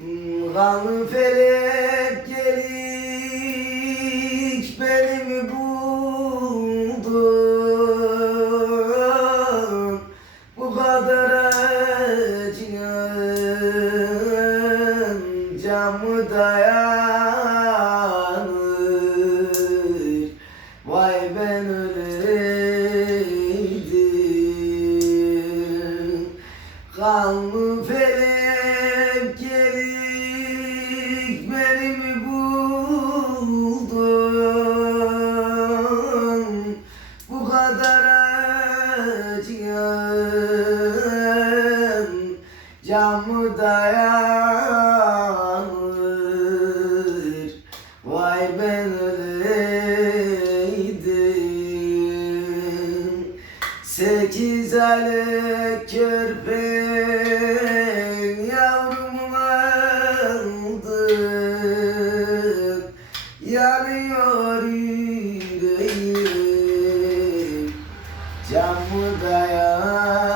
Kan felek gelik benim buldum Bu kadar acıyan camı dayanır. Vay ben öleydim. Kanlı felek acıyan camı dayanır Vay ben öleydim Sekiz aylık körpen yavrum aldım. Yanıyor ديان